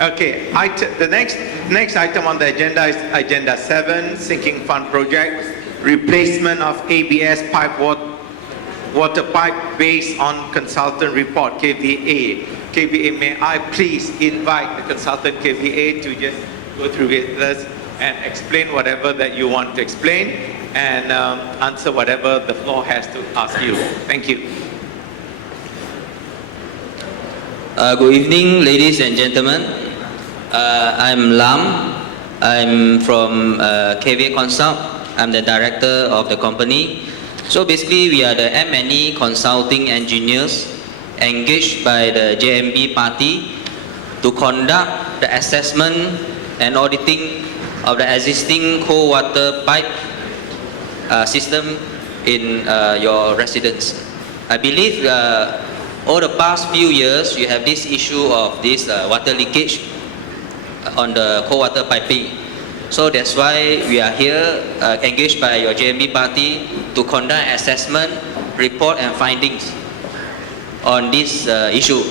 Okay, the next item on the agenda is Agenda 7, Sinking Fund Project, replacement of ABS pipe water pipe based on consultant report, KVA. KVA, may I please invite the consultant KVA to just go through with us and explain whatever that you want to explain and answer whatever the floor has to ask you. Thank you. Good evening, ladies and gentlemen. I'm Lam. I'm from KVA Consult. I'm the director of the company. So basically, we are the M&E consulting engineers engaged by the JMB party to conduct the assessment and auditing of the existing cold water pipe system in your residence. I believe over the past few years, you have this issue of this water leakage on the cold water piping. So that's why we are here engaged by your JMB party to conduct assessment, report and findings on this issue.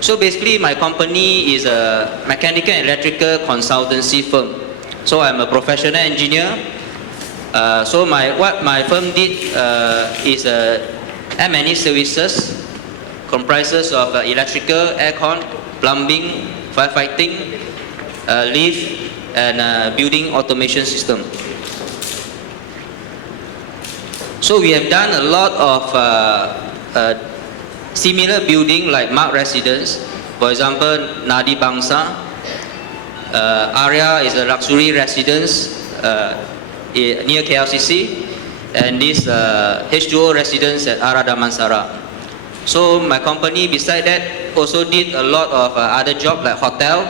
So basically my company is a mechanical and electrical consultancy firm. So I'm a professional engineer. So what my firm did is M&E services comprises of electrical, aircon, plumbing, firefighting, lift and building automation system. So we have done a lot of similar building like MARC residence. For example, Nadi Bangsa. Area is a luxury residence near KLCC, and this H2O residence at Ara Damansara. So my company beside that also did a lot of other jobs like hotel.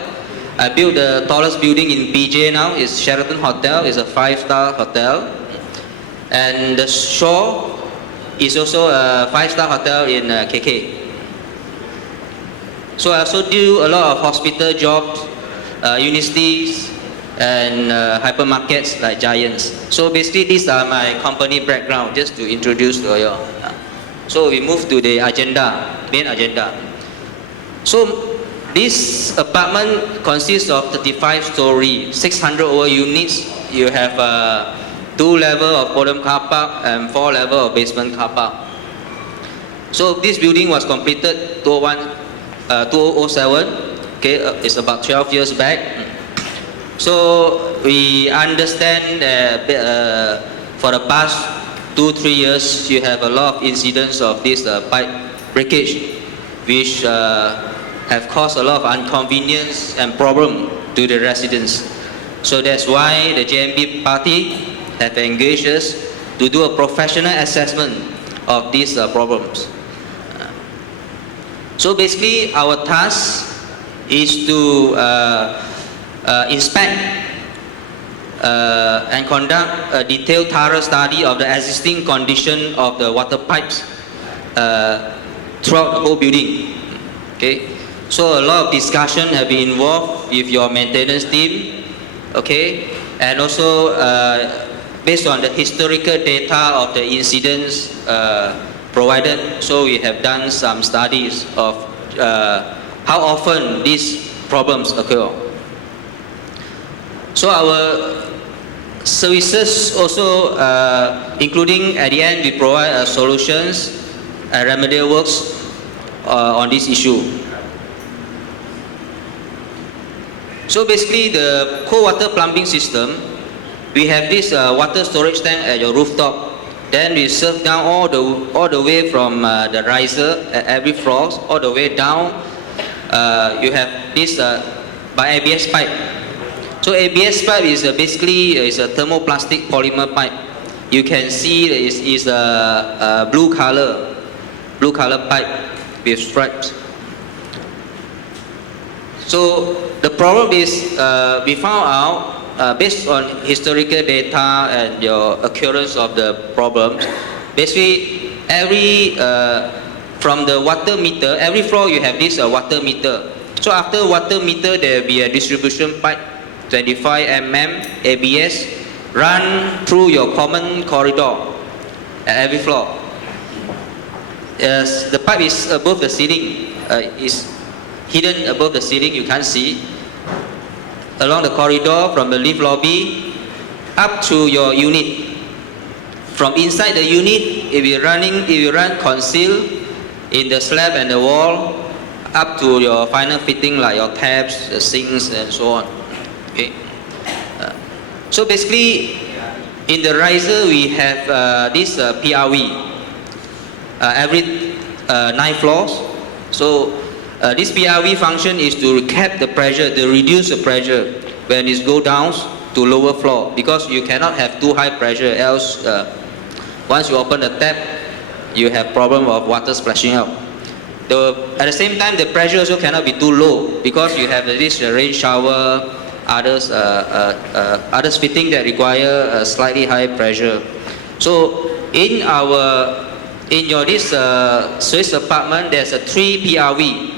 I built the tallest building in PJ now. It's Sheraton Hotel. It's a 5-star hotel. And the shore is also a 5-star hotel in KK. So I also do a lot of hospital jobs, universities, and hypermarkets like Giants. So basically these are my company background, just to introduce to you. So we move to the main agenda. So this apartment consists of 35 story, 600 over units. You have 2 level of bottom car park and 4 level of basement car park. So this building was completed 2007. Okay, it's about 12 years back. So we understand that for the past 2-3 years, you have a lot of incidents of this pipe breakage, which have caused a lot of inconvenience and problem to the residents. So that's why the JMB party have engaged us to do a professional assessment of these problems. So basically, our task is to inspect and conduct a detailed thorough study of the existing condition of the water pipes throughout the whole building. Okay, so a lot of discussion have been involved with your maintenance team. Okay, and also based on the historical data of the incidents provided, so we have done some studies of how often these problems occur. So our services also, including at the end, we provide solutions and remedial works on this issue. So basically, the cold water plumbing system, we have this water storage tank at your rooftop. Then we serve down all the way from the riser at every floor, all the way down. You have this by ABS pipe. So ABS pipe is basically is a thermoplastic polymer pipe. You can see is a blue color pipe with stripes. So the problem is we found out based on historical data and your occurrence of the problems. Basically, from the water meter, every floor you have this water meter. So after water meter, there will be a distribution pipe, 25 mm ABS, run through your common corridor at every floor. As the pipe is above the ceiling, hidden above the ceiling, you can't see. Along the corridor from the lift lobby up to your unit. From inside the unit, if you run concealed in the slab and the wall, up to your final fitting like your taps, the sinks, and so on. Okay. So basically, in the riser we have this PRV every 9 floors. So this PRV function is to cap the pressure, to reduce the pressure when it goes down to lower floor, because you cannot have too high pressure, else once you open the tap, you have problem of water splashing out. At the same time, the pressure also cannot be too low, because you have this rain shower, others fitting that require a slightly high pressure. So in your Swiss apartment, there's a 3 PRV.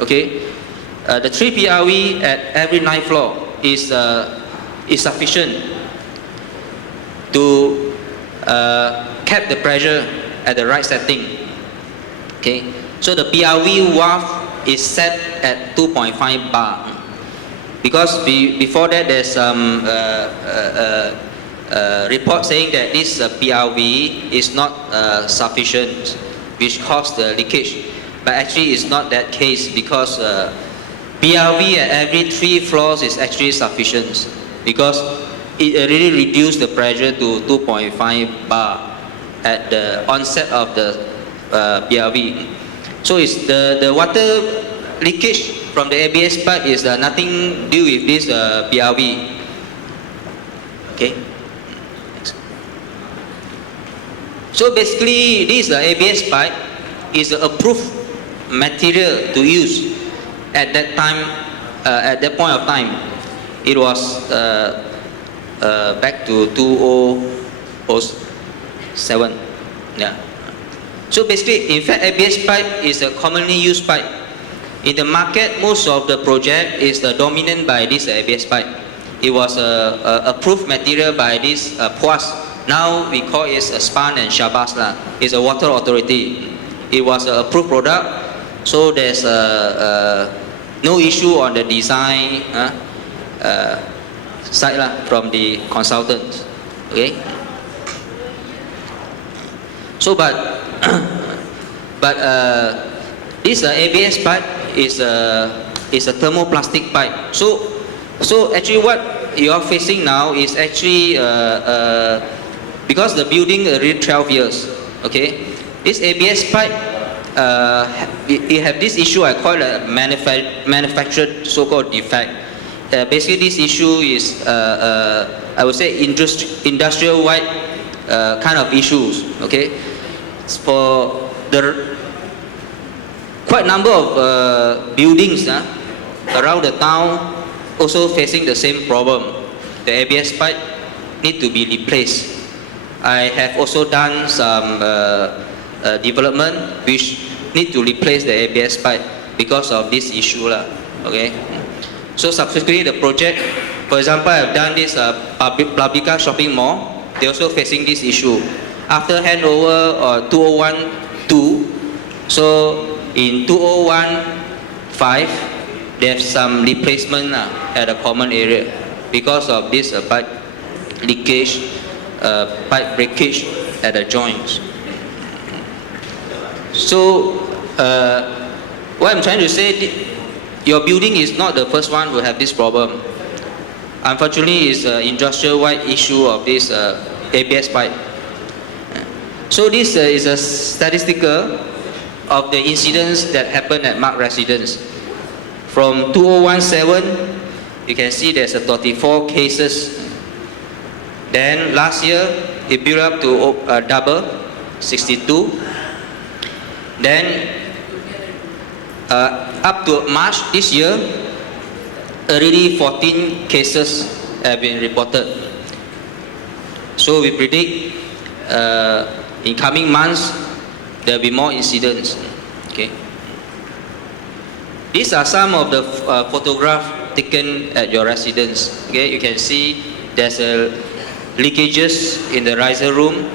Okay, the 3 PRV at every 9th floor is sufficient to cap the pressure at the right setting. Okay, so the PRV valve is set at 2.5 bar, because before that there's some report saying that this PRV is not sufficient, which caused the leakage. But actually it's not that case, because PRV at every 3 floors is actually sufficient, because it really reduced the pressure to 2.5 bar at the onset of the PRV. So it's the water leakage from the ABS pipe is nothing to do with this PRV. Okay. So basically, this ABS pipe is an approved material to use at that time. At that point of time, it was back to 2007. Yeah. So basically, in fact, ABS pipe is a commonly used pipe. In the market, most of the project is dominant by this ABS pipe. It was approved material by this POAS. Now we call it SPAN and Shabas. It's a water authority. It was an approved product, so there's no issue on the design side from the consultants. Okay. So but this ABS pipe is a thermoplastic pipe. So actually what you are facing now is actually because the building already 12 years. Okay, this ABS pipe it have this issue I call a manufactured so-called defect. Basically this issue is I would say industrial wide kind of issues. Okay, for the quite number of buildings around the town also facing the same problem. The ABS pipe need to be replaced. I have also done some development which need to replace the ABS pipe because of this issue. Okay. So subsequently the project, for example, I've done this Publica shopping mall. They're also facing this issue. After handover 2012, so in 2015, there's some replacement at a common area because of this pipe leakage, pipe breakage at the joints. So what I'm trying to say, your building is not the first one who have this problem. Unfortunately, it's an industrial-wide issue of this ABS pipe. So this is a statistical of the incidents that happened at MARC residence. From 2017, you can see there's a 34 cases. Then last year, it built up to double, 62. Then up to March this year, already 14 cases have been reported. So we predict in coming months, there will be more incidents. Okay. These are some of the photographs taken at your residence. Okay, you can see there's leakages in the riser room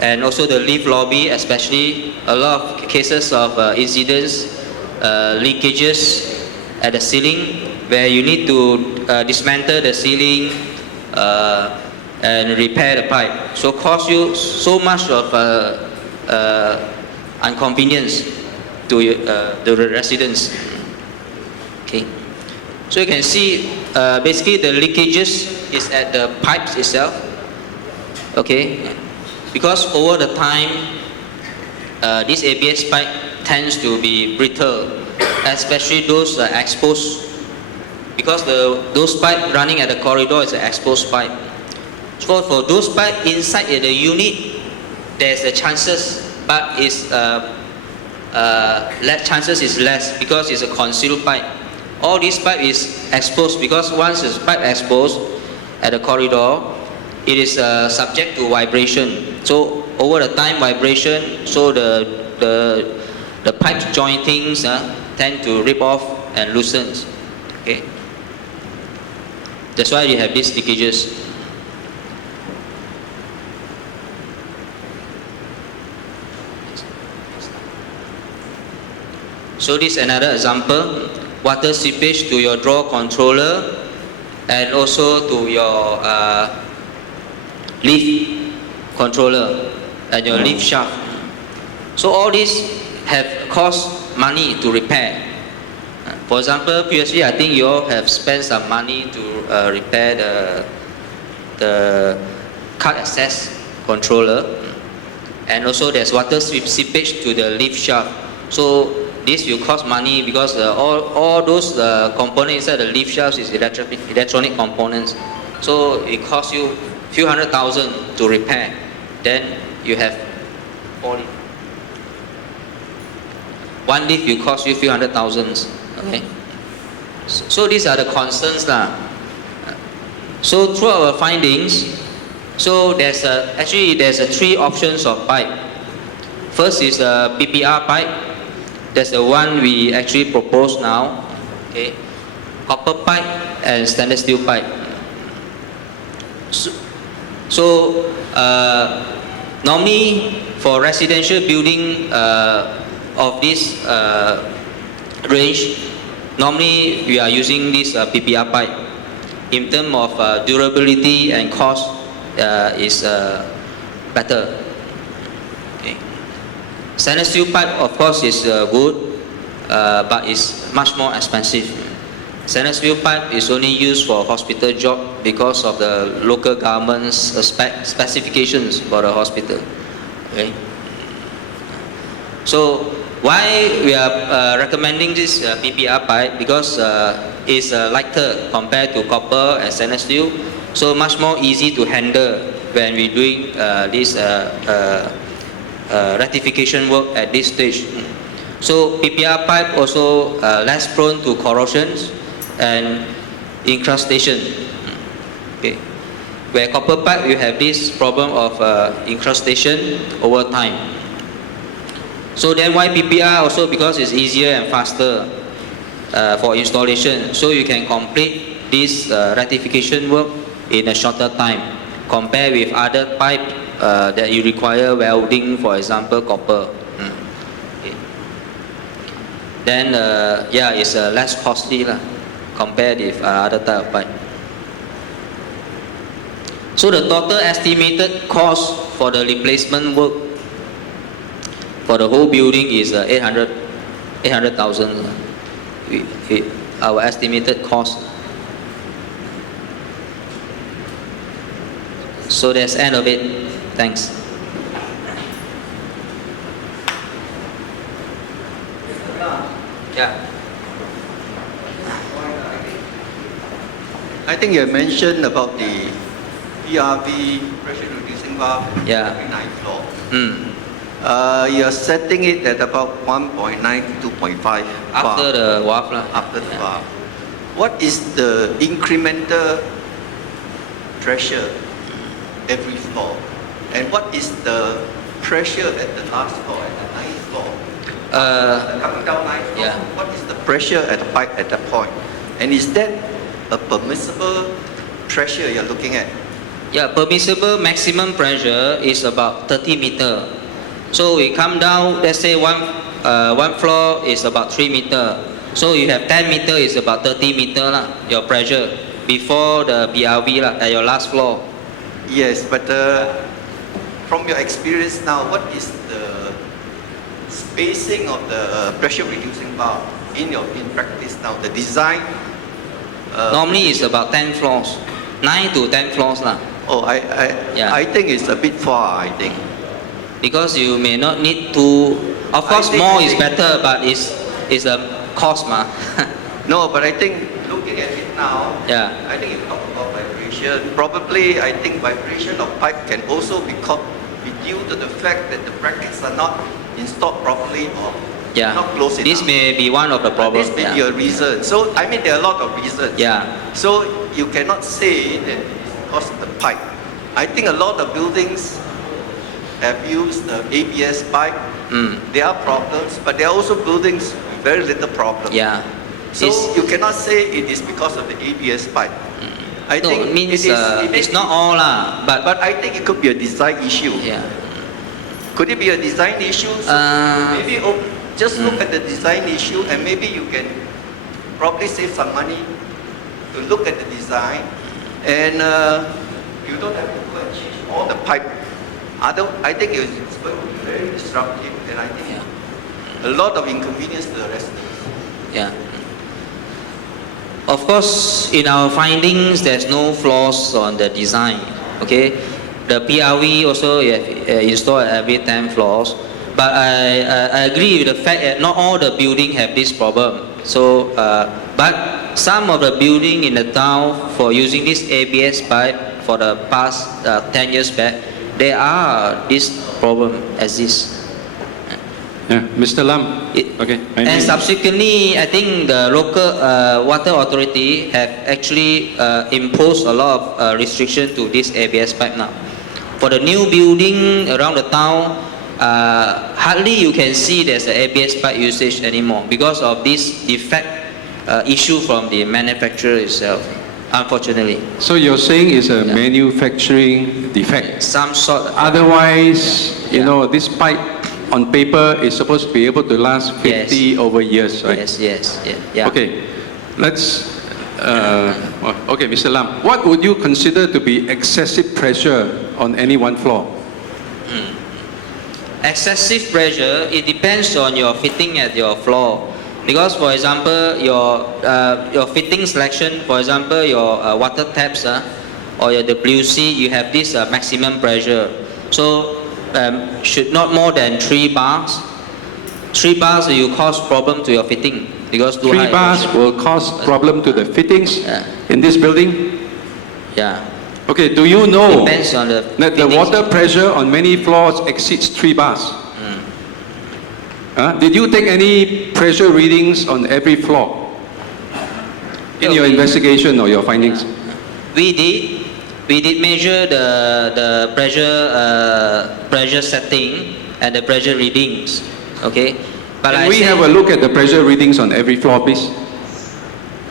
and also the lift lobby, especially a lot of cases of incidents leakages at the ceiling, where you need to dismantle the ceiling and repair the pipe. So cost you so much of inconvenience to the residents. Okay. So you can see basically the leakages is at the pipes itself. Okay. Because over the time this ABS pipe tends to be brittle, especially those exposed, because those pipe running at the corridor is an exposed pipe. So for those pipe inside the unit, there's a chances, but it's chances is less because it's a concealed pipe. All this pipe is exposed because once it's pipe exposed at the corridor, it is subject to vibration. So over the time vibration, so the pipe jointings tend to rip off and loosen. Okay. That's why you have these leakages. So this is another example, water seepage to your drawer controller and also to your leaf controller and your leaf shaft. So all these have cost money to repair. For example, previously I think you all have spent some money to repair the cut access controller, and also there's water seepage to the leaf shaft. So this will cost money because all those components inside the leaf shafts is electronic components. So it costs you few $100,000 to repair. Then you have all it. One leaf will cost you few $100,000. Okay. So these are the concerns lah. So through our findings, so there's actually three options of pipe. First is a PPR pipe. That's the one we actually propose now. Okay, copper pipe and stainless steel pipe. So normally for residential building of this range, normally we are using this PPR pipe. In terms of durability and cost, is better. Stainless steel pipe, of course, is good, but it's much more expensive. Stainless steel pipe is only used for hospital job because of the local government's specifications for the hospital. Okay. So why we are recommending this PPR pipe? Because it's lighter compared to copper and stainless steel, so much more easy to handle when we're doing this rectification work at this stage. So PPR pipe also less prone to corrosions and incrustation. Okay. Where copper pipe you have this problem of incrustation over time. So then why PPR? Also because it's easier and faster for installation. So you can complete this rectification work in a shorter time compared with other pipe that you require welding, for example, copper. Okay. Then yeah, it's less costly lah, compared with other type of pipe. So the total estimated cost for the replacement work for the whole building is 800,000. Our estimated cost. So that's end of it. Thanks. Yeah. I think you mentioned about the PRV, pressure reducing valve, Yeah. every 9th floor. Mm. You're setting it at about 1.9 to 2.5 After bar, the WAF lah. after the Yeah. valve. What is the incremental pressure every floor? And what is the pressure at the last floor, at the 9th floor? Coming down 9th floor, yeah. what is the pressure at the pipe at that point? And is that a permissible pressure you're looking at? Yeah, permissible maximum pressure is about 30 meter. So we come down, let's say one floor is about 3 meter. So you have 10 meter is about 30 meter lah, your pressure before the PRV lah, at your last floor. Yes, but from your experience now, what is the spacing of the pressure reducing valve in practice now? The design? Normally it's about 10 floors, 9 to 10 floors lah. Oh, Yeah. I think it's a bit far, I think. Because you may not need to. Of course, more is better, but it's a cost ma. No, but I think looking at it now, Yeah. I think if you talk about vibration, probably I think vibration of pipe can also be due to the fact that the brackets are not installed properly or Yeah. not close enough. This may be one of the problems. This may be a reason. So I mean there are a lot of reasons. Yeah. So you cannot say that it's because of the pipe. I think a lot of buildings have used the ABS pipe. There are problems, but there are also buildings with very little problem. Yeah. So you cannot say it is because of the ABS pipe. I No, think it means it's not all lah, but I think it could be a design issue. yeah. Could it be a design issue? So maybe just look at the design issue and maybe you can probably save some money to look at the design and you don't have to go and change all the pipe. I think it's going to be very disruptive and I think a lot of inconvenience to the residents. Yeah. Of course, in our findings, there's no flaws on the design. Okay, the PRV also installed at every 10 floors. But I agree with the fact that not all the building have this problem. So, but some of the building in the town for using this ABS pipe for the past 10 years back, there are this problem exists. Yeah, Mr. Lam. Okay. And subsequently, I think the local water authority have actually imposed a lot of restriction to this ABS pipe now. For the new building around the town, hardly you can see there's an ABS pipe usage anymore because of this defect issue from the manufacturer itself, unfortunately. So you're saying it's a manufacturing defect. Some sort. Otherwise, you Yeah. know, this pipe on paper is supposed to be able to last 50 over years, right? Yes, yeah. Okay, let's. Okay, Mr. Lam, what would you consider to be excessive pressure on any one floor? Excessive pressure, it depends on your fitting at your floor. Because, for example, your fitting selection, for example, your water taps or your WC, you have this maximum pressure. So, should not more than 3 bars. 3 bars will cause problem to your fitting because too 3 high bars pressure. will cause problem to the fittings in this building? Yeah. Okay, do you know Depends on the that the fittings. water pressure on many floors exceeds 3 bars? Did you take any pressure readings on every floor in your investigation or your findings? We did measure the pressure setting and the pressure readings. Okay. But Can we have a look at the pressure readings on every floor, please?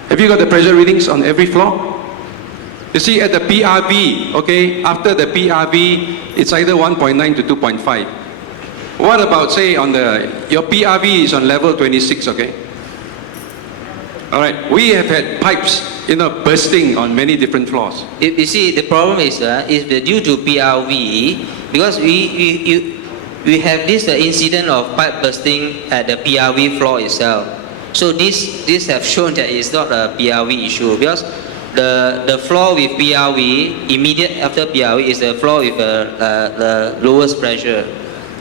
Have you got the pressure readings on every floor? You see, at the PRV, okay, after the PRV, it's either 1.9 to 2.5. What about, say, your PRV is on level 26, okay? All right, we have had pipes, bursting on many different floors. You see, the problem is due to PRV because we have this incident of pipe bursting at the PRV floor itself. So this have shown that it's not a PRV issue because the floor with PRV, immediate after PRV, is the floor with the lowest pressure.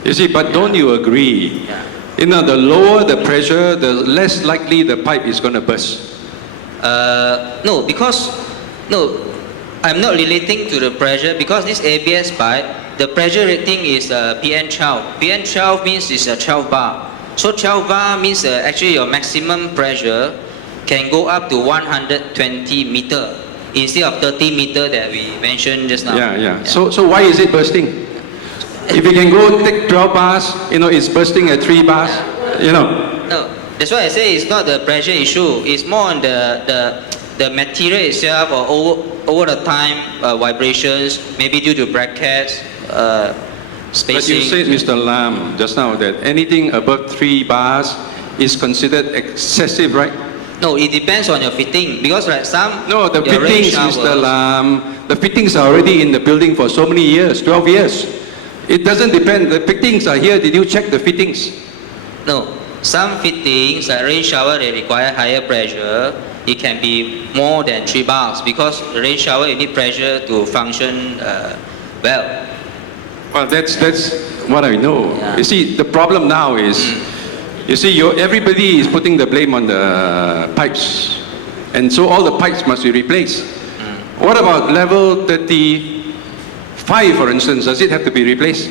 You see, but don't you agree? Yeah. The lower the pressure, the less likely the pipe is going to burst. No, I'm not relating to the pressure because this ABS pipe, the pressure rating is PN12. PN12 means it's a 12 bar. So 12 bar means actually your maximum pressure can go up to 120 meter instead of 30 meter that we mentioned just now. Yeah. So why is it bursting? If you can go take 12 bars, it's bursting at 3 bars, No, that's why I say it's not the pressure issue. It's more on the material itself or over the time vibrations, maybe due to brackets. But you said, spacing. Mr. Lam, just now that anything above 3 bars is considered excessive, right? No, it depends on your fitting because like some No, the your rain fittings, Mr. showers- Lam, the fittings are already in the building for so many years, 12 years. It doesn't depend. The fittings are here. Did you check the fittings? No, some fittings like rain shower they require higher pressure. It can be more than 3 bars because the rain shower you need pressure to function well. Well, that's what I know. Yeah. You see, the problem now is, you see, everybody is putting the blame on the pipes, and so all the pipes must be replaced. What about level 35, for instance? Does it have to be replaced?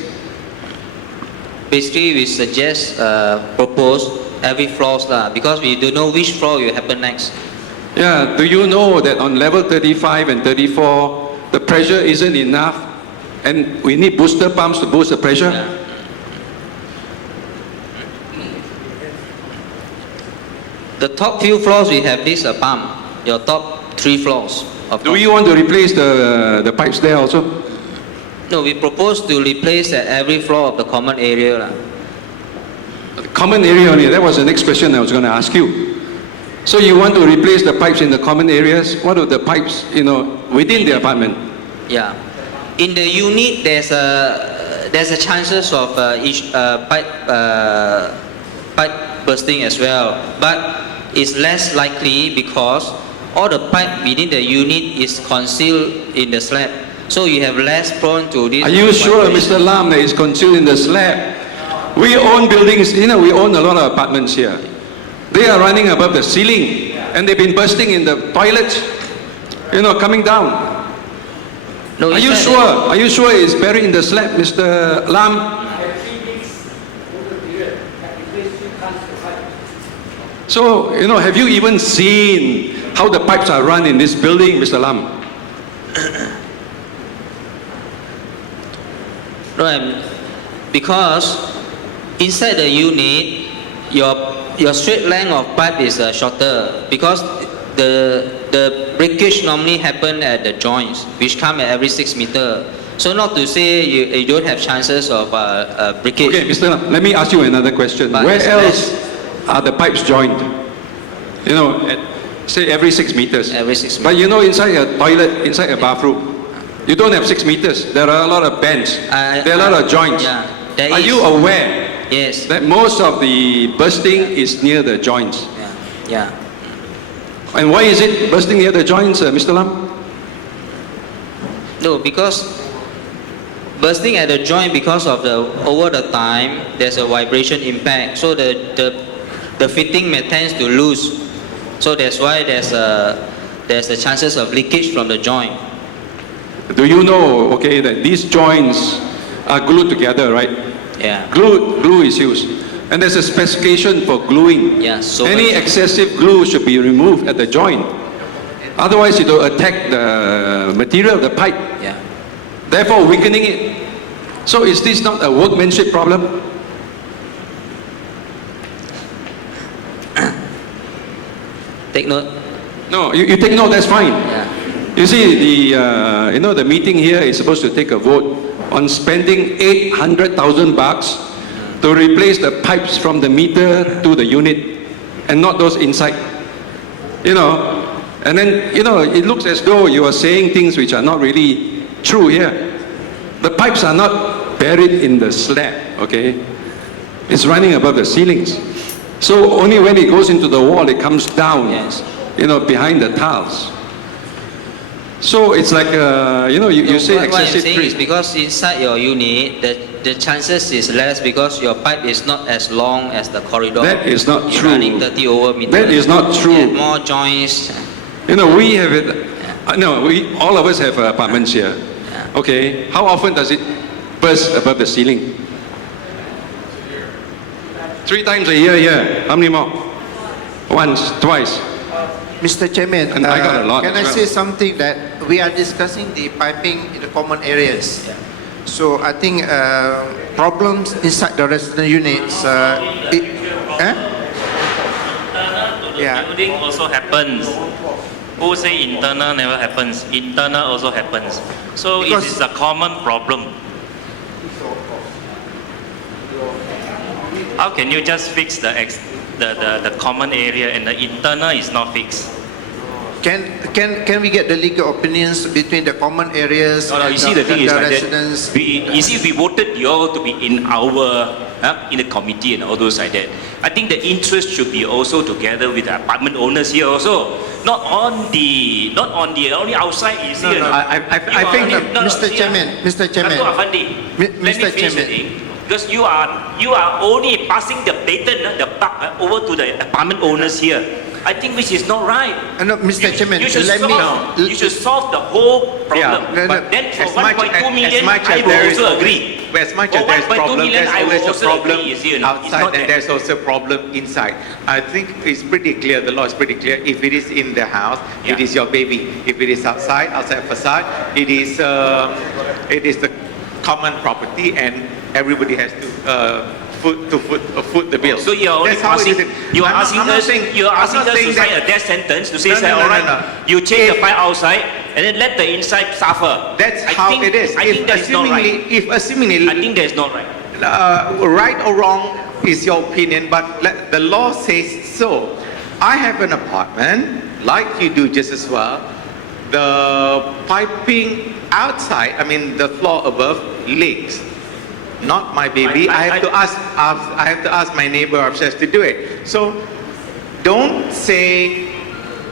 Basically, we suggest propose every floors lah because we don't know which floor will happen next. Yeah. Do you know that on level 35 and 34, the pressure isn't enough, and we need booster pumps to boost the pressure? Yeah. The top few floors we have this pump. Your top 3 floors. Of Do course. you want to replace the pipes there also? No, we propose to replace at every floor of the common area lah. Common area only. That was the next question I was going to ask you. So you want to replace the pipes in the common areas? What are the pipes, within the apartment? Yeah. In the unit, there's a chances of each pipe bursting as well, but it's less likely because all the pipe within the unit is concealed in the slab, so you have less prone to this. Are you sure, Mr. Lam, that it's concealed in the slab? We own buildings, we own a lot of apartments here. They are running above the ceiling, and they've been bursting in the toilets, coming down. No, Are you inside sure? Are you sure it's buried in the slab, Mr. Lam? So, have you even seen how the pipes are run in this building, Mr. Lam? No, because inside the unit, your straight length of pipe is shorter because the breakage normally happen at the joints, which come at every 6 meters. So not to say you don't have chances of breakage. Okay, Mr. Lam, let me ask you another question. But Where it's else are the pipes joined? Say every 6 meters. Every 6 But inside a toilet, inside a bathroom, you don't have 6 meters. There are a lot of bends. There are a lot of joints. Yeah, there Are is. you aware Yes. that most of the bursting is near the joints? Yeah. And why is it bursting near the joints, Mr. Lam? No, because bursting at the joint because of over the time there's a vibration impact, so the fitting may tends to loose. So that's why there's a chances of leakage from the joint. Do you know, that these joints are glued together, right? Yeah. Glue is used. And there's a specification for gluing. Yeah, so Any much. excessive glue should be removed at the joint. Otherwise, it will attack the material of the pipe, Yeah. therefore weakening it. So is this not a workmanship problem? Take note. No, you take note, that's fine. Yeah. You see, the meeting here is supposed to take a vote on spending 800,000 bucks to replace the pipes from the meter to the unit and not those inside. And then, it looks as though you are saying things which are not really true here. The pipes are not buried in the slab, okay? It's running above the ceilings. So only when it goes into the wall, it comes down, Yes. behind the tiles. So it's like, you say What I'm excessive saying is creep. because inside your unit, the chances is less because your pipe is not as long as the corridor. That is not You're true. running 30 over meters. That is not true. You have more joints. We have it. All of us have apartments here. Yeah. Okay, how often does it burst above the ceiling? 3 times a year here. How many more? Once, twice. Mr. Chairman, And I got a lot can I as well. say something that we are discussing the piping in the common areas. So I think problems inside the resident units. Yeah. Building also happens. Who say internal never happens? Internal also happens. So it Because- is a common problem. How can you just fix the common area and the internal is not fixed? Can we get the legal opinions between the common areas No, and you see the thing is like residents? that. We voted you all to be in our in the committee and all those like that. I think the interest should be also together with the apartment owners here also. Not on the only outside. You see, No, no. I think Mr. Chairman, Mr. Chairman. Dato' Afandi, let me Mr. finish the Chairman. thing. Because you are only passing the baton, the buck over to the apartment owners here. I think which is not right. No, Mr. Chairman, You should solve the whole problem. Yeah, But then for as much- 1.2 million, as much I as will there is- also agree. As much For as there's 1.2 problem, million, there's I will always a also problem agree, you see, it's outside not and that. there's also a problem inside. I think it's pretty clear, the law is pretty clear. If it is in the house, it Yeah. is your baby. If it is outside facade, it is the common property and everybody has to foot the bill. So you're only That's how it asking, is. you're I'm not- asking I'm not us, saying- you're I'm asking not us to saying sign that- a death sentence to say, No, say, no, no, all right, no, no. you take the fire outside and then let the inside suffer. That's I how think- it is. I think that's not right. If assumingly, I think that's not right. right or wrong is your opinion, but the law says so. I have an apartment, like you do just as well. The piping outside, I mean the floor above, leaks. Not my baby. I have to ask my neighbor upstairs to do it. So don't say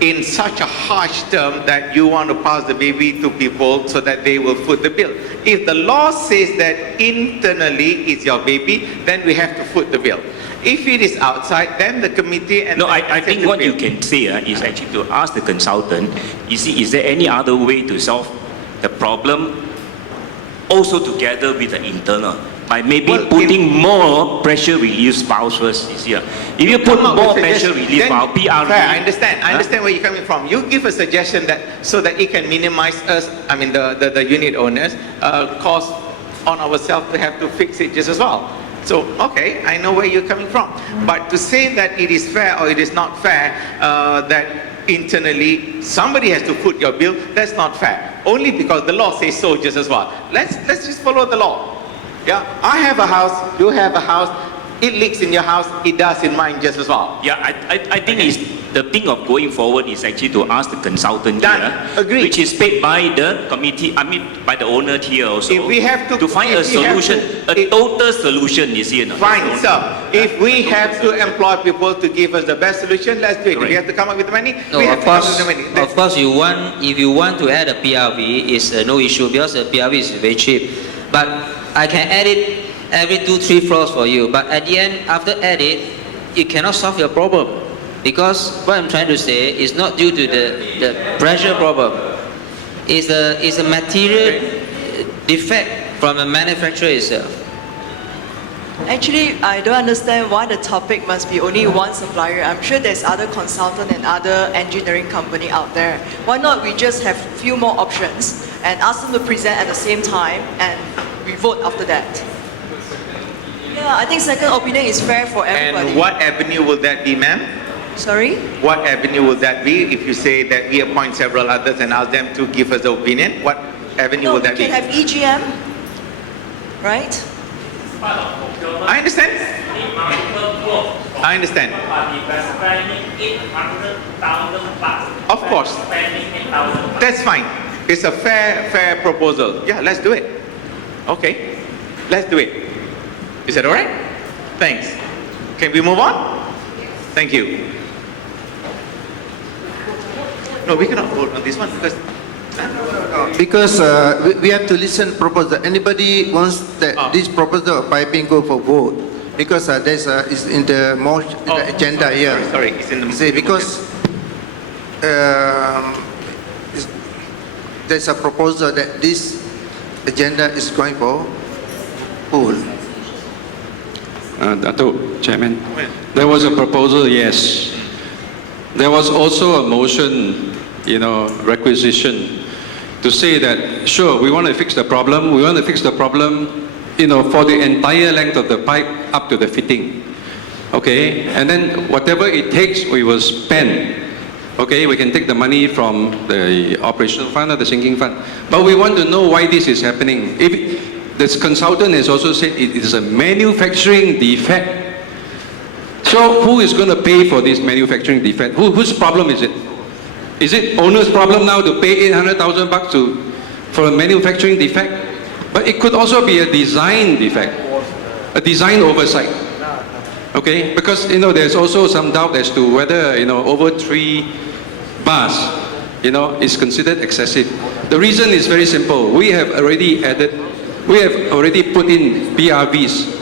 in such a harsh term that you want to pass the baby to people so that they will foot the bill. If the law says that internally is your baby, then we have to foot the bill. If it is outside, then the committee and No, the I think what you can say is actually to ask the consultant, you see, is there any other way to solve the problem also together with the internal? By maybe Well, putting more pressure relief valves first, you see. If you put come up more with pressure suggestions, relief then- valve, PRV. Fair, I understand. I understand where you're coming from. You give a suggestion that so that it can minimize us, I mean the unit owners, cost on ourselves to have to fix it just as well. So, okay, I know where you're coming from. But to say that it is fair or it is not fair, that internally somebody has to foot your bill, that's not fair. Only because the law says so just as well. Let's just follow the law. Yeah, I have a house, you have a house, it leaks in your house, it does in mine just as well. Yeah, I think it's the thing of going forward is actually to ask the consultant Done. here, Agreed. which is paid by the committee, I mean by the owner here also. If we have to- find a if we have solution, to- a total solution, you see. Fine, sir. If we have to employ people to give us the best solution, let's do it. If we Correct. have to come up with the money, No, we have of to come up course, with the money. of course, if you want to add a PRV, it's no issue because the PRV is very cheap. But I can add it every 2-3 floors for you. But at the end, after add it, it cannot solve your problem. Because what I'm trying to say is not due to the pressure problem. It's a material defect from the manufacturer itself. Actually, I don't understand why the topic must be only one supplier. I'm sure there's other consultant and other engineering company out there. Why not we just have few more options and ask them to present at the same time and we vote after that? Yeah, I think second opinion is fair for everybody. And what avenue will that be, ma'am? Sorry? What avenue will that be if you say that we appoint several others and ask them to give us the opinion? What avenue No, will we that be? can have EGM, right? I understand. I understand. Of course. That's fine. It's a fair proposal. Yeah, let's do it. Okay, let's do it. Is that all right? Thanks. Can we move on? Thank you. No, we cannot vote on this one Because we have to listen proposal. Anybody wants that this proposal of piping go for vote? Because there's is in the motion, in the agenda here. Sorry, it's in the. See, because there's a proposal that this agenda is going for pool. Dato' Chairman, there was a proposal, yes. There was also a motion, requisition to say that, sure, we want to fix the problem. We want to fix the problem, for the entire length of the pipe up to the fitting. Okay? And then whatever it takes, we will spend. Okay? We can take the money from the operational fund or the sinking fund. But we want to know why this is happening. this consultant has also said it is a manufacturing defect. So who is going to pay for this manufacturing defect? Whose problem is it? Is it owner's problem now to pay 800,000 bucks for a manufacturing defect? But it could also be a design defect, a design oversight. Okay, because there's also some doubt as to whether over 3 bars is considered excessive. The reason is very simple. We have already put in PRVs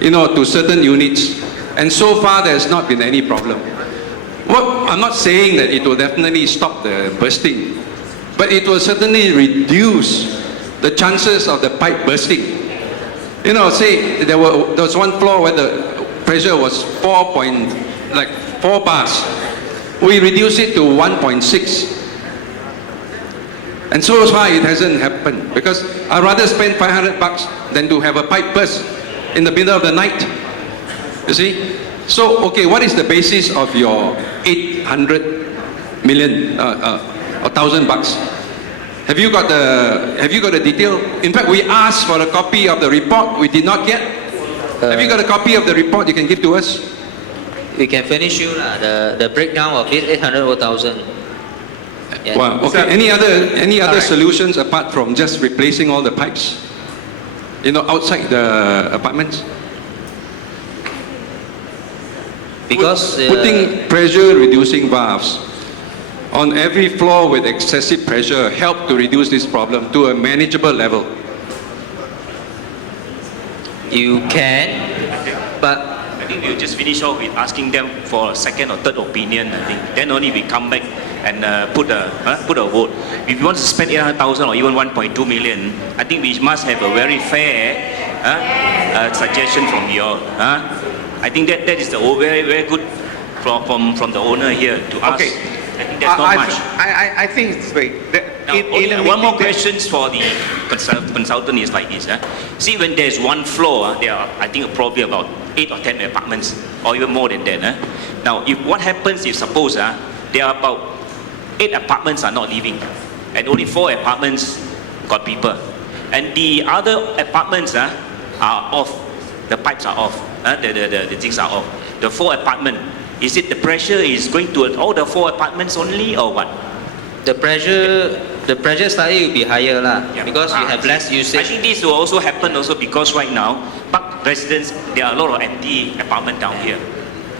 to certain units, and so far there's not been any problem. I'm not saying that it will definitely stop the bursting, but it will certainly reduce the chances of the pipe bursting. Say there was one floor where the pressure was 4 bars. We reduced it to 1.6. And so far it hasn't happened, because I'd rather spend 500 bucks than to have a pipe burst in the middle of the night. You see? So, okay, what is the basis of your 800 million or 1,000 bucks? Have you got the detail? In fact, we asked for a copy of the report. We did not get. Have you got a copy of the report you can give to us? We can finish you the breakdown of it, 800 or 1,000. Yeah. Wow. Okay. So- Any other Alright. solutions apart from just replacing all the pipes? Outside the apartments. Because Putting pressure reducing valves on every floor with excessive pressure help to reduce this problem to a manageable level. you can, but I think we'll just finish off with asking them for a second or third opinion. I think then only we come back and put a vote. If you want to spend 800,000 or even 1.2 million, I think we must have a very fair suggestion from you all. I think that is the very very good from the owner here to us. Okay. I think there's not much. I think it's wait. Now, one more question for the consultant is like this. See, when there's one floor, there are, I think, probably about 8 or 10 apartments, or even more than that. Now, what happens if suppose there are about 8 apartments are not living, and only 4 apartments got people, and the other apartments are off, the pipes are off, the things are off. The 4 apartment, is it the pressure is going to all the 4 apartments only, or what? the pressure slightly will be higher lah, Yeah. because you have less I usage. think this will also happen also because right now, park residents, there are a lot of empty apartments down here.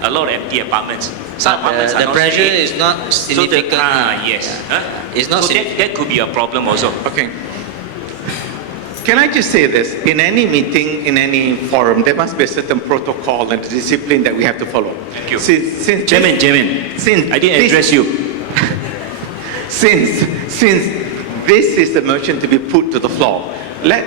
A lot of empty apartments. Some apartments But are the not pressure staying. is not significant. Yes. It's not So that could be a problem also. Okay. Can I just say this? In any meeting, in any forum, there must be a certain protocol and discipline that we have to follow. Thank you. Since Chairman, since I didn't this- address you. Since this is the motion to be put to the floor, let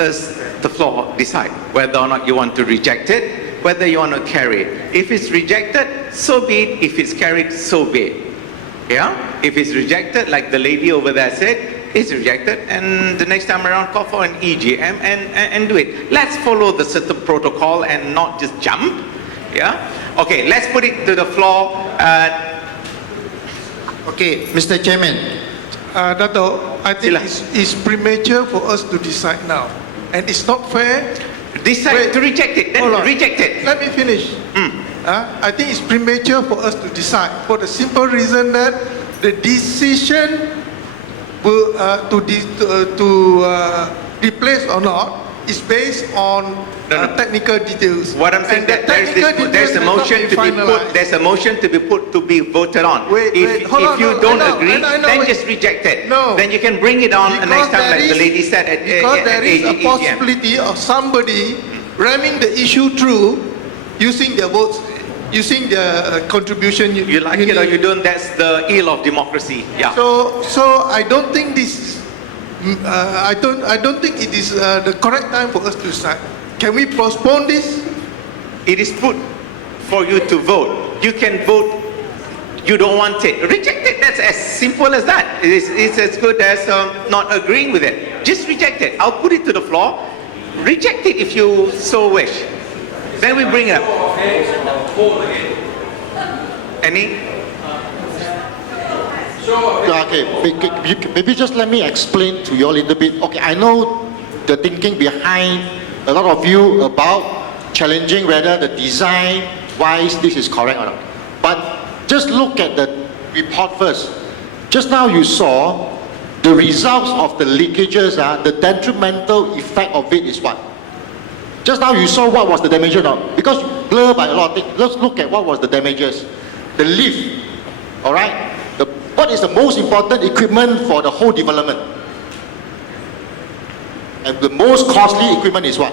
us, the floor, decide whether or not you want to reject it, whether you want to carry it. If it's rejected, so be it. If it's carried, so be it. Yeah? If it's rejected, like the lady over there said, it's rejected, and the next time around, call for an EGM and do it. Let's follow the certain protocol and not just jump. Yeah? Okay, let's put it to the floor. Okay, Mr. Chairman. Dato', I think Sila. it's premature for us to decide now. And it's not fair. Decide Wait. to reject it, then Hold on. reject it. Let me finish. I think it's premature for us to decide for the simple reason that the decision will, to replace or not is based on No, no. technical details. What I'm saying And the that there's technical a details motion may to not be finalized. put. There's a motion to be put to be voted on. Wait, hold if on, you no, don't I know, agree, I know then it. just reject it. No. Then you can bring it on next time, like the lady said at Because there is a EGM. possibility of somebody ramming the issue through using their votes, using the contribution. You like it or you don't. That's the ill of democracy. Yeah. So I don't think this. I don't think it is the correct time for us to decide. Can we postpone this? It is put for you to vote. You can vote. You don't want it. Reject it. That's as simple as that. It's as good as not agreeing with it. Just reject it. I'll put it to the floor. Reject it if you so wish. Then we bring it up. Any? Okay, maybe just let me explain to you all a little bit. Okay, I know the thinking behind a lot of you about challenging whether the design wise this is correct or not. But just look at the report first. Just now you saw the results of the leakages, the detrimental effect of it is what? Just now you saw what was the damages now. Because blurred by a lot of things, let's look at what was the damages. The lift, all right? What is the most important equipment for the whole development? And the most costly equipment is what?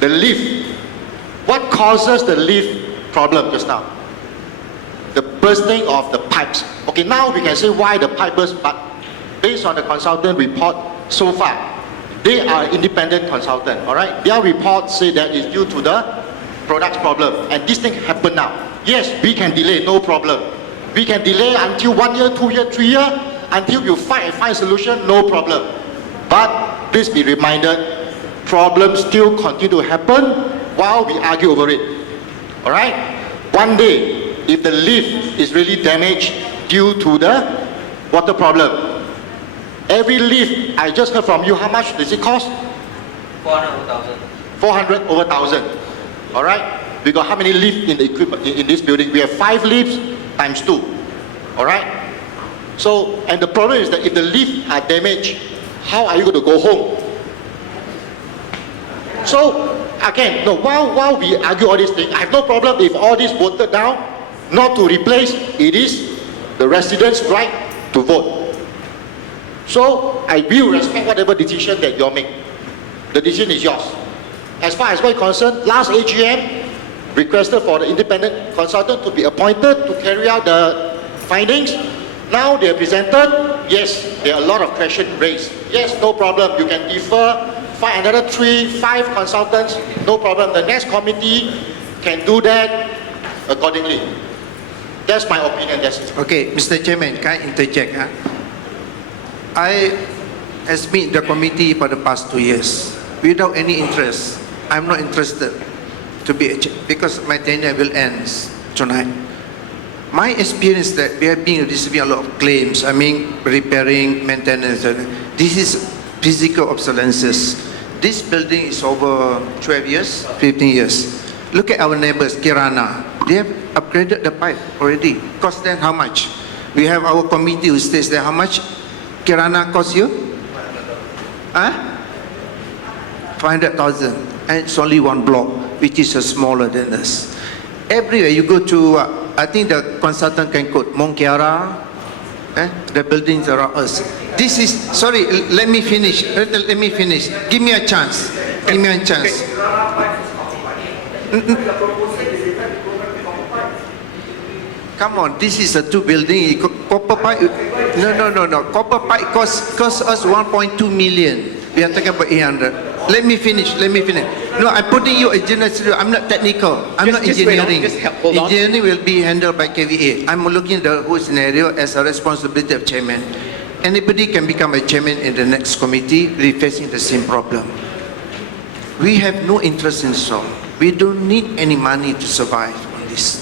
The lift. What causes the lift problem just now? The bursting of the pipes. Okay, now we can say why the pipe burst, but based on the consultant report so far, they are independent consultant, all right? Their report say that it's due to the product's problem, and this thing happened now. Yes, we can delay, no problem. We can delay until 1 year, 2 year, 3 year, until you find a solution, no problem. But please be reminded, problems still continue to happen while we argue over it. All right? One day, if the lift is really damaged due to the water problem, every lift, I just heard from you, how much does it cost? 400 over 1,000. All right? We got how many lifts in the equipment in this building? We have 5 lifts times 2. All right? So, and the problem is that if the lifts are damaged, how are you going to go home? So, again, no, while we argue all these things, I have no problem if all this voted down, not to replace, it is the residents' right to vote. So, I will respect whatever decision that you make. The decision is yours. As far as we're concerned, last AGM requested for the independent consultant to be appointed to carry out the findings. Now they are presented, yes, there are a lot of questions raised. Yes, no problem, you can defer, find another 3, 5 consultants, no problem. The next committee can do that accordingly. That's my opinion, that's it. Okay, Mr. Chairman, can I interject? I has been the committee for the past 2 years without any interest. I'm not interested to be because my tenure will end tonight. My experience that we have been receiving a lot of claims. I mean, repairing, maintenance. This is physical obsolescence. This building is over 12 years, 15 years. Look at our neighbors, Kirana. They have upgraded the pipe already. Cost them how much? We have our committee who states that how much Kirana cost you? 500,000. And it's only one block, which is smaller than us. Everywhere you go to, I think the consultant can quote Monkiara, the buildings around us. This is, sorry, let me finish. Let me finish. Give me a chance. Give me a chance. Come on, this is a 2 building. Copper pipe, no. Copper pipe cost us 1.2 million. We are talking about 800. Let me finish. No, I'm putting you a general scenario. I'm not technical. I'm not engineering. Hold on. Engineering will be handled by KVA. I'm looking at the whole scenario as a responsibility of chairman. Anybody can become a chairman in the next committee facing the same problem. We have no interest in this. We don't need any money to survive on this.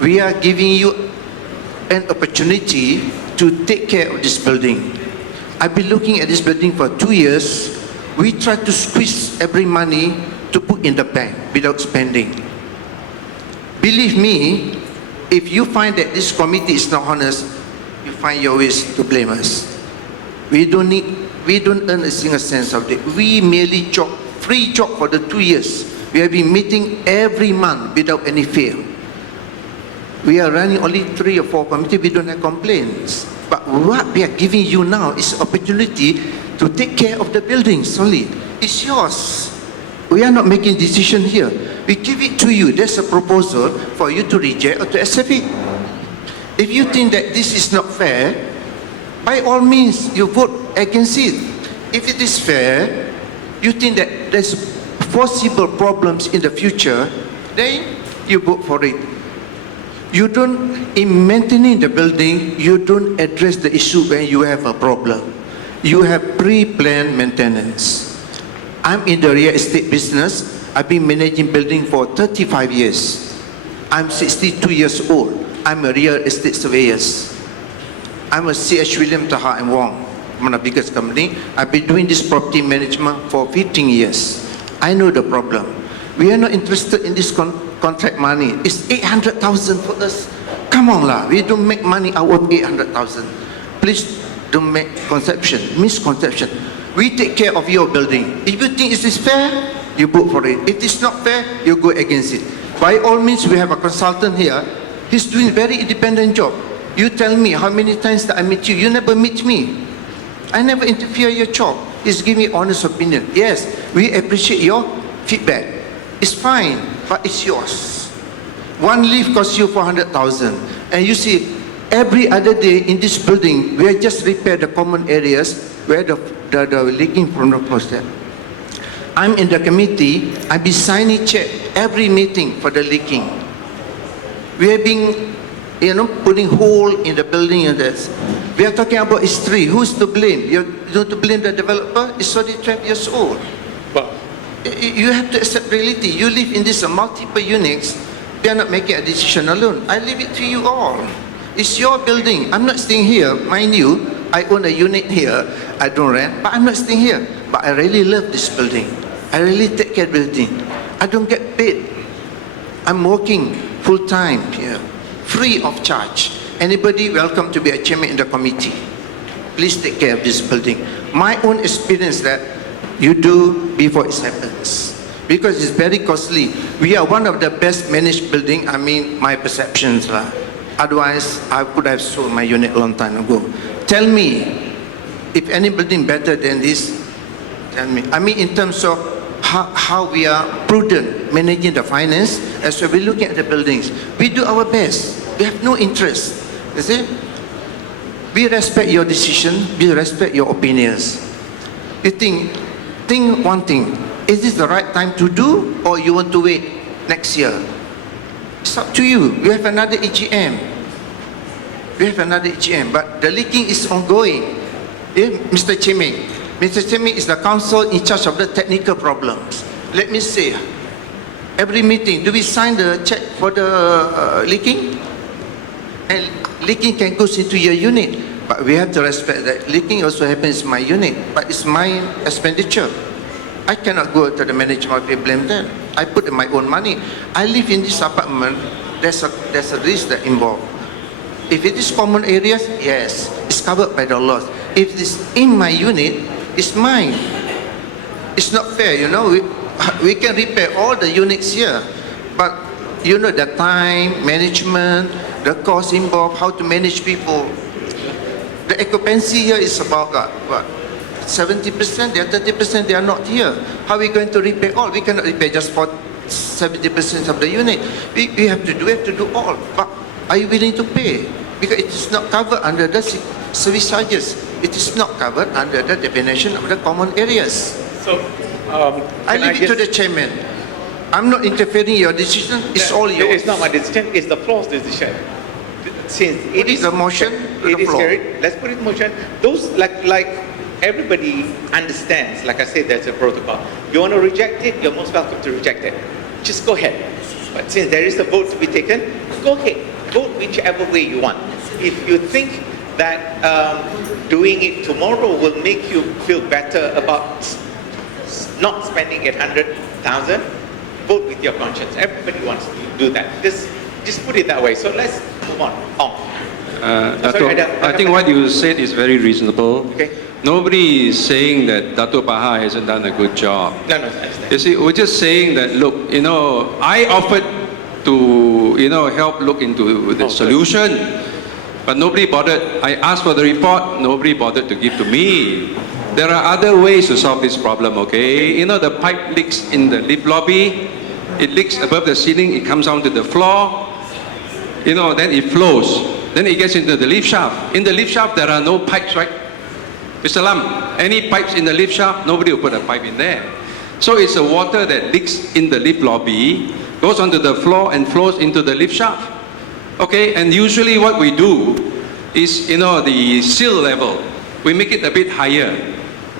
We are giving you an opportunity to take care of this building. I've been looking at this building for 2 years. We try to squeeze every money to put in the bank without spending. Believe me, if you find that this committee is not honest, you find your ways to blame us. We don't earn a single cent of it. We merely free job for the 2 years. We have been meeting every month without any fail. We are running only 3 or 4 committees, we don't have complaints. But what we are giving you now is opportunity to take care of the buildings only. It's yours. We are not making decision here. We give it to you. There's a proposal for you to reject or to accept it. If you think that this is not fair, by all means, you vote against it. If it is fair, you think that there's possible problems in the future, then you vote for it. You don't, in maintaining the building, you don't address the issue when you have a problem. You have pre-planned maintenance. I'm in the real estate business. I've been managing building for 35 years. I'm 62 years old. I'm a real estate surveyor. I'm a C.H. William Taha and Wong. one of the biggest company. I've been doing this property management for 15 years. I know the problem. We are not interested in this contract money. It's 800,000 for us. Come on lah, we don't make money out of 800,000. Please don't make misconception. We take care of your building. If you think it is fair, you vote for it. If it's not fair, you go against it. By all means, we have a consultant here. He's doing very independent job. You tell me how many times that I meet you. You never meet me. I never interfere your job. Just give me honest opinion. Yes, we appreciate your feedback. It's fine, but it's yours. One leaf costs you 400,000. And you see, every other day in this building, we just repair the common areas where the leaking from the process. I'm in the committee. I be signing check every meeting for the leaking. We have been, putting hole in the building and this. We are talking about history. Who's to blame? You're to blame the developer? It's already 12 years old. You have to accept reality. You live in this multiple units. We are not making a decision alone. I leave it to you all. It's your building. I'm not staying here. Mind you, I own a unit here. I don't rent, but I'm not staying here. But I really love this building. I really take care of the building. I don't get paid. I'm working full time here, free of charge. Anybody welcome to be a chairman in the committee. Please take care of this building. My own experience that you do before it happens. Because it's very costly. We are one of the best managed building, my perceptions lah. Otherwise, I could have sold my unit a long time ago. Tell me, if any building better than this, tell me. In terms of how we are prudent managing the finance, as we're looking at the buildings, we do our best. We have no interest. You see? We respect your decision. We respect your opinions. You think one thing. Is this the right time to do, or you want to wait next year? It's up to you. We have another EGM. But the leaking is ongoing. Mr. Chairman. Mr. Chairman is the council in charge of the technical problems. Let me say, every meeting, do we sign the check for the leaking? And leaking can go into your unit. But we have to respect that leaking also happens in my unit. But it's my expenditure. I cannot go to the management and blame them. I put in my own money. I live in this apartment. There's a risk that involved. If it is common areas, yes, it's covered by the laws. If it is in my unit, it's mine. It's not fair, We can repair all the units here, but the time, management, the cost involved, how to manage people. The occupancy here is about what? 70%, they are 30%, they are not here. How are we going to repair all? We cannot repair just for 70% of the unit. We have to do all. But are you willing to pay? Because it is not covered under the service charges. It is not covered under the definition of the common areas. So, I leave it to the chairman. I'm not interfering in your decision. It's all yours. It's not my decision. It's the floor's decision. Since it is a motion, it is carried. Let's put it in motion. Those like everybody understands. Like I said, there's a protocol. You want to reject it? You're most welcome to reject it. Just go ahead. But since there is a vote to be taken, go ahead. Vote whichever way you want. If you think that doing it tomorrow will make you feel better about not spending 800,000, vote with your conscience. Everybody wants to do that. Just put it that way. So let's move on. Dato', I think what you said is very reasonable. Okay. Nobody is saying that Dato' Paha hasn't done a good job. No, I understand. You see, we're just saying that, look, I offered to, help look into the solution, but nobody bothered. I asked for the report, nobody bothered to give to me. There are other ways to solve this problem, okay? The pipe leaks in the lift lobby, it leaks above the ceiling, it comes down to the floor, then it flows. Then it gets into the lift shaft. In the lift shaft, there are no pipes, right? Mr. Lam, any pipes in the lift shaft? Nobody will put a pipe in there. So it's the water that leaks in the lift lobby, goes onto the floor and flows into the lift shaft. Okay, and usually what we do is, the sill level, we make it a bit higher,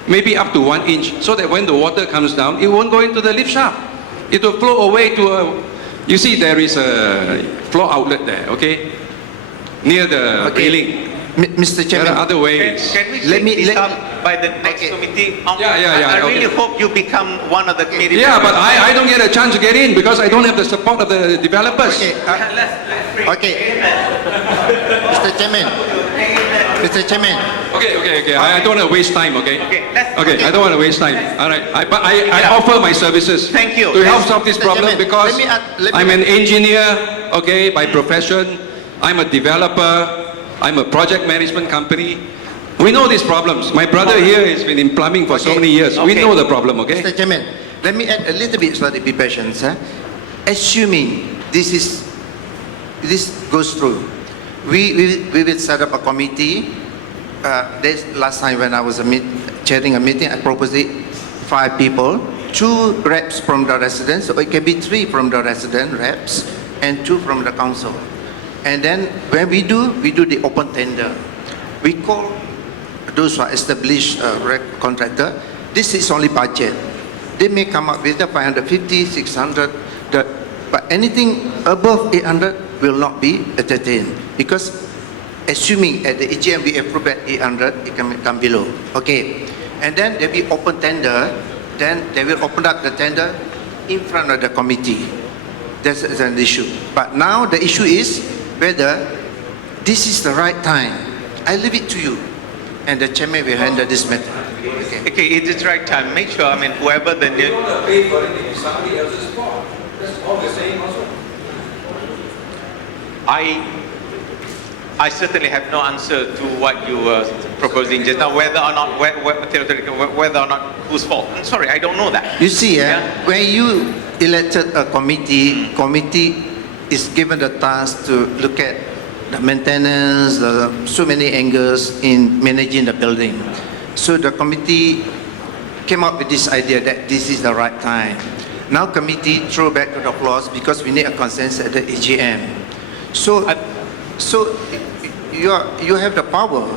maybe up to 1 inch, so that when the water comes down, it won't go into the lift shaft. It will flow away to you see there is a floor outlet there, okay? Near the railing. Mr. There Chairman, are other ways. Can we Let take me- this let- up by the next Okay. committee? Yeah, I really okay. hope you become one of the committee Yeah, members. but I don't get a chance to get in because I don't have the support of the developers. okay, okay. Mr. Chairman, Okay. I don't want to waste time, okay? Okay, I don't want to waste time. All right. But I offer my services. Thank you. To help solve this Mr. problem Chairman, because let me- I'm an engineer, okay, by profession. I'm a developer. I'm a project management company. We know these problems. My brother here has been in plumbing for so Okay. many years. We Okay. know the problem, okay? Mr. Chairman, let me add a little bit, sorry, be patient, sir. Assuming this goes through, we will set up a committee. Last time when I was chairing a meeting, I proposed it 5 people, 2 reps from the residents, so it can be 3 from the resident reps and 2 from the council. And then when we do the open tender. We call those who are established contractor. This is only budget. They may come up with the 550, 600, but anything above 800 will not be entertained because assuming at the AGM we approve at 800, it can come below. Okay, and then there will be open tender. Then they will open up the tender in front of the committee. That's an issue. But now the issue is whether this is the right time. I leave it to you, and the chairman will handle this matter. Okay. Okay, it is right time. Make sure, whoever the new... Pay for it in somebody else's fault. That's all we're saying also. I certainly have no answer to what you were proposing just now, whether or not whose fault. I'm sorry, I don't know that. You see, Yeah. when you elected a committee is given the task to look at the maintenance, so many angles in managing the building. So the committee came up with this idea that this is the right time. Now committee throw back to the floors because we need a consensus at the AGM. So you have the power.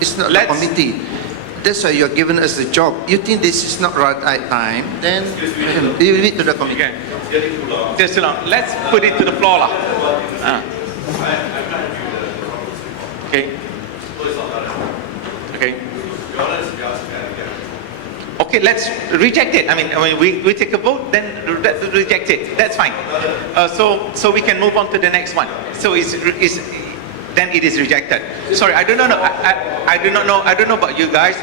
It's not the Let's- committee. That's why you're giving us the job. You think this is not right time, then leave it to the committee. Okay. Just along. Let's put it to the floor. Okay. Okay. Okay, let's reject it. We take a vote, then reject it. That's fine. So we can move on to the next one. So then it is rejected. Sorry, I do not know. I do not know. I don't know about you guys.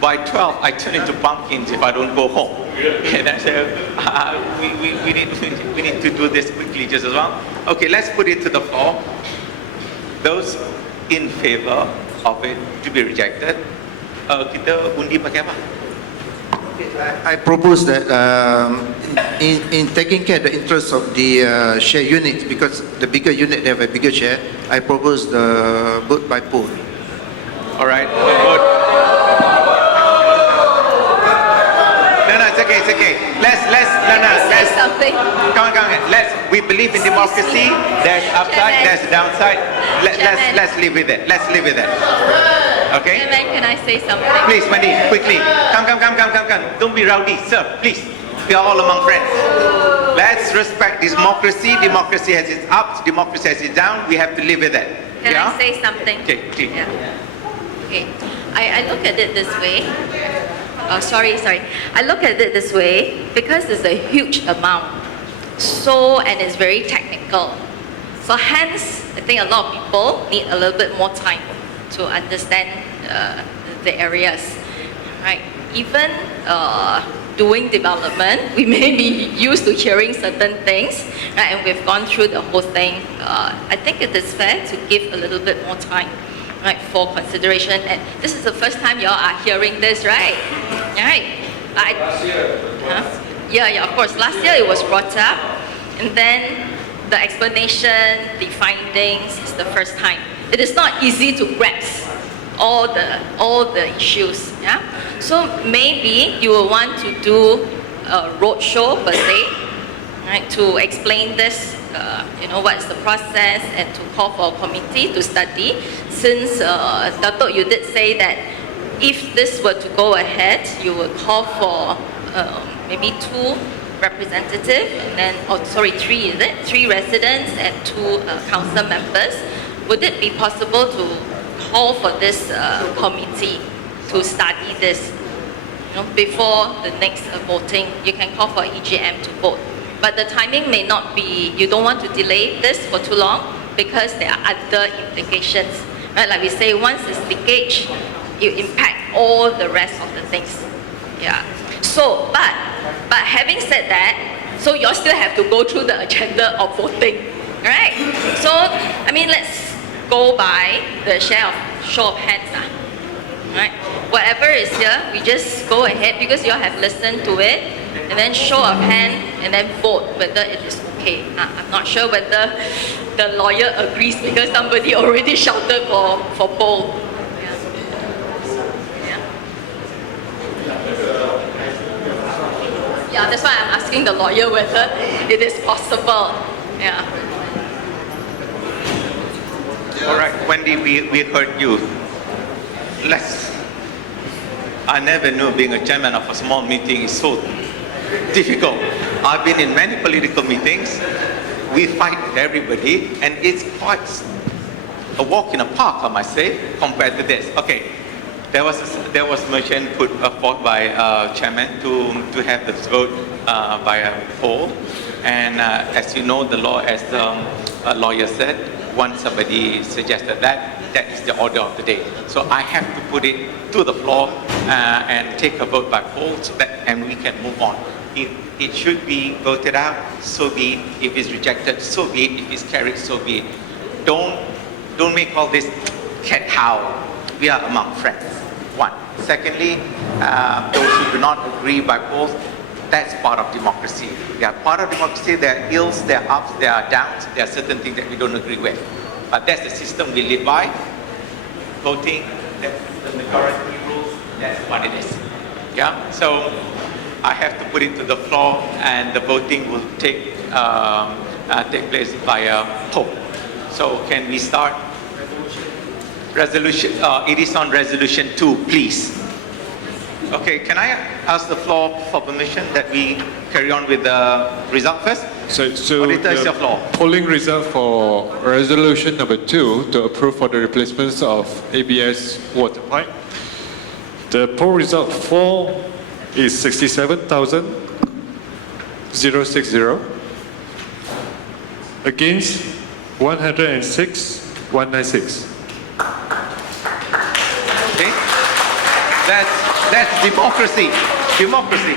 By 12, I turn into pumpkins if I don't go home. Okay, that's we need to do this quickly just as well. Okay, let's put it to the floor. Those in favor of it to be rejected, kita undi pakai apa? I propose that in taking care of the interests of the share units, because the bigger unit they have a bigger share, I propose the vote by poll. All right. Good. No, it's okay. Let's something. come on. We believe in democracy. There's upside, there's downside. Let's live with it. Okay? Chairman, can I say something? Please, Mandi, quickly. Come. Don't be rowdy, sir. Please. We are all among friends. Let's respect democracy. Democracy has its ups. Democracy has its downs. We have to live with it. Can I say something? Okay, please. Yeah. Okay. I look at it this way. Oh, sorry. I look at it this way because it's a huge amount. And it's very technical. So hence, I think a lot of people need a little bit more time to understand the areas, right? Even doing development, we may be used to hearing certain things, right? And we've gone through the whole thing. I think it is fair to give a little bit more time, right, for consideration. And this is the first time y'all are hearing this, right? Right? Last year. Yeah, of course. Last year it was brought up, and then the explanation, the findings is the first time. It is not easy to grasp all the issues. Yeah. So maybe you will want to do a roadshow per se, right, to explain this. What is the process, and to call for a committee to study. Since Dato', you did say that if this were to go ahead, you would call for maybe 2 representatives, and then 3 is it? 3 residents and 2 council members. Would it be possible to call for this committee to study this. Before the next voting, you can call for EGM to vote. But the timing may not be, you don't want to delay this for too long because there are other implications. Right? Like we say, once it's leakage, you impact all the rest of the things. Yeah. So, but having said that, so you all still have to go through the agenda of voting, right? So, I mean, let's go by the show of hands. Right? Whatever is here, we just go ahead because you all have listened to it, and then show of hand, and then vote whether it is okay. I'm not sure whether the lawyer agrees because somebody already shouted for poll. Yeah, that's why I'm asking the lawyer whether it is possible. Yeah. All right, Wendy, we heard you. I never knew being a chairman of a small meeting is so difficult. I've been in many political meetings. We fight with everybody, and it's quite a walk in a park, I must say, compared to this. Okay, there was motion put forth by chairman to have this vote by a poll, and as you know, the law, as the lawyer said, once somebody suggested that is the order of the day. So I have to put it to the floor and take a vote by poll, so that, and we can move on. If it should be voted out, so be it. If it's rejected, so be it. If it's carried, so be it. Don't make all this cat howl. We are among friends. One. Secondly, those who do not agree by polls, that's part of democracy. They are part of democracy. There are ills, there are ups, there are downs. There are certain things that we don't agree with. But that's the system we live by. Voting, that's the majority rules, that's what it is. Yeah, so I have to put it to the floor, and the voting will take place via poll. So can we start? Resolution, it is on resolution 2, please. Okay, can I ask the floor for permission that we carry on with the result first? So Auditor, it's your floor. polling result for resolution number 2 to approve for the replacements of ABS water pipe. The poll result for is 67,060 against 106,196. Okay, that's democracy. Democracy.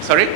Sorry?